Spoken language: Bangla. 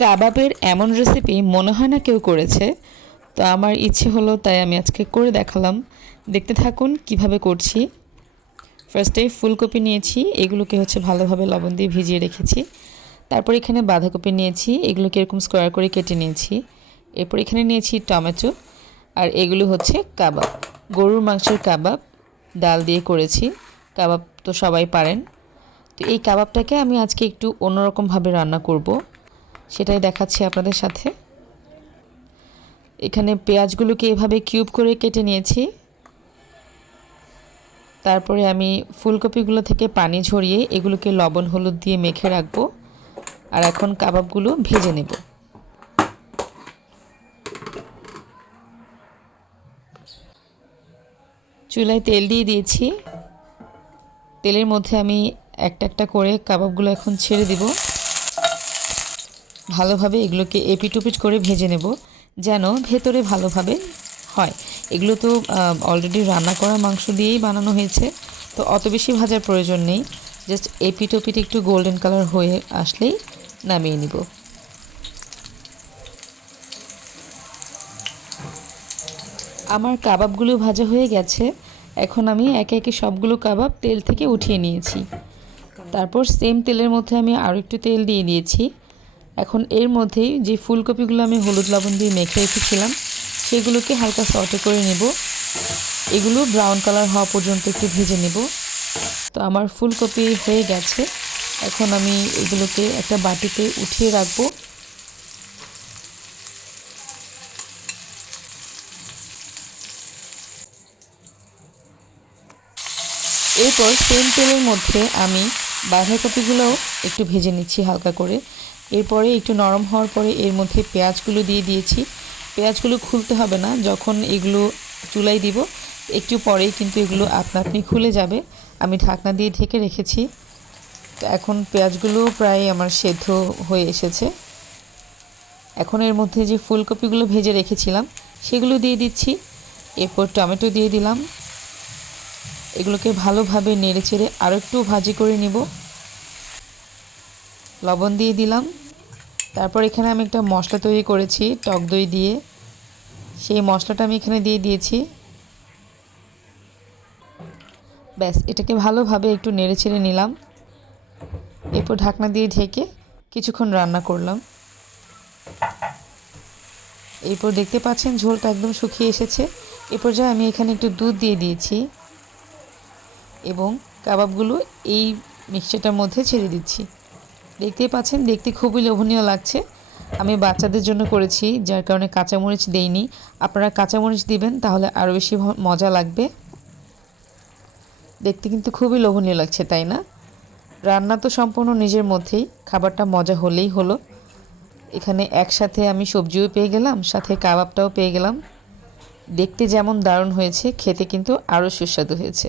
কাবাবের এমন রেসিপি মনে হয় না কেউ করেছে। তো আমার ইচ্ছে হলো, তাই আমি আজকে করে দেখালাম। দেখতে থাকুন কিভাবে করছি। ফার্স্টে ফুলকপি নিয়েছি, এগুলোকে ভালোভাবে লবণ দিয়ে ভিজিয়ে রেখেছি। তারপর এখানে বাঁধাকপি নিয়েছি, এগুলোকে এরকম স্কোয়ার করে কেটে নিয়েছি। এরপর এখানে নিয়েছি টমেটো, আর এগুলো কাবাব, গরুর মাংসের কাবাব, ডাল দিয়ে করেছি। কাবাব তো সবাই পারেন। তো এই কাবাবটাকে আমি আজকে একটু অন্যরকমভাবে রান্না করব, সেটাই দেখাচ্ছি আপনাদের সাথে। এখানে পেঁয়াজগুলোকে এভাবে কিউব করে কেটে নিয়েছি। তারপরে আমি ফুলকপিগুলো থেকে পানি ঝরিয়ে এগুলোকে লবণ হলুদ দিয়ে মেখে রাখবো। আর এখন কাবাবগুলো ভেজে নেব। চুলায় তেল দিয়ে দিয়েছি। তেলের মধ্যে আমি একটা একটা করে কাবাবগুলো এখন ছেড়ে দিব। ভালোভাবে এগুলোকে এপিট-ওপিট করে ভেজে নেব, যেন ভেতরে ভালোভাবে হয়। এগুলো তো অলরেডি রান্না করা মাংস দিয়েই বানানো হয়েছে, তো অত বেশি ভাজার প্রয়োজন নেই। জাস্ট এপিট-ওপিট একটু গোল্ডেন কালার হয়ে আসলেই নামিয়ে নিব। আমার কাবাবগুলো ভাজা হয়ে গেছে। এখন আমি একে একে সবগুলো কাবাব তেল থেকে উঠিয়ে নিয়েছি। তারপর সেম তেলের মধ্যে আমি আরও একটু তেল দিয়ে দিয়েছি। এখন এর মধ্যেই যে ফুলকপিগুলো আমি হলুদ লবণ দিয়ে মেখে রেখেছিলাম, সেগুলোকে হালকা সটে করে নেব। এগুলো ব্রাউন কালার হওয়া পর্যন্ত একটু ভেজে নেব। তো আমার ফুলকপি হয়ে গেছে। এখন আমি এগুলোকে একটা বাটিতে উঠিয়ে রাখবো। এরপর সেম তেলের মধ্যে আমি বাঁধাকপিগুলোও একটু ভেজে নিচ্ছি হালকা করে। এরপরে একটু নরম হওয়ার পরে এর মধ্যে পেঁয়াজগুলো দিয়ে দিয়েছি। পেঁয়াজগুলো খুলতে হবে না, যখন এগুলো চুলায় দিব একটু পরেই কিন্তু এগুলো আপনা আপনি খুলে যাবে। আমি ঢাকনা দিয়ে ঢেকে রেখেছি। তো এখন পেঁয়াজগুলো প্রায় আমার সেদ্ধ হয়ে এসেছে। এখন এর মধ্যে যে ফুলকপিগুলো ভেজে রেখেছিলাম সেগুলো দিয়ে দিচ্ছি। এরপর টমেটো দিয়ে দিলাম। এগুলোকে ভালোভাবে নেড়েচেড়ে আরও একটু ভাজি করে নিব। লবণ দিয়ে দিলাম। তারপর এখানে আমি একটা মশলা তৈরি করেছি টক দই দিয়ে, সেই মশলাটা আমি এখানে দিয়ে দিয়েছি। ব্যাস, এটাকে ভালোভাবে একটু নেড়েচেড়ে নিলাম। এরপর ঢাকনা দিয়ে ঢেকে কিছুক্ষণ রান্না করলাম। এরপর দেখতে পাচ্ছেন ঝোলটা একদম শুকিয়ে এসেছে। এরপর যা আমি এখানে একটু দুধ দিয়ে দিয়েছি এবং কাবাবগুলো এই মিক্সচারটার মধ্যে ছেড়ে দিচ্ছি। দেখতেই পাচ্ছেন, দেখতে খুবই লোভনীয় লাগছে। আমি বাচ্চাদের জন্য করেছি, যার কারণে কাঁচামরিচ দেইনি। আপনারা কাঁচামরিচ দিবেন, তাহলে আরও বেশি মজা লাগবে। দেখতে কিন্তু খুবই লোভনীয় লাগছে, তাই না? রান্না তো সম্পূর্ণ নিজের মধ্যেই, খাবারটা মজা হলেই হলো। এখানে একসাথে আমি সবজিও পেয়ে গেলাম, সাথে কাবাবটাও পেয়ে গেলাম। দেখতে যেমন দারুণ হয়েছে, খেতে কিন্তু আরও সুস্বাদু হয়েছে।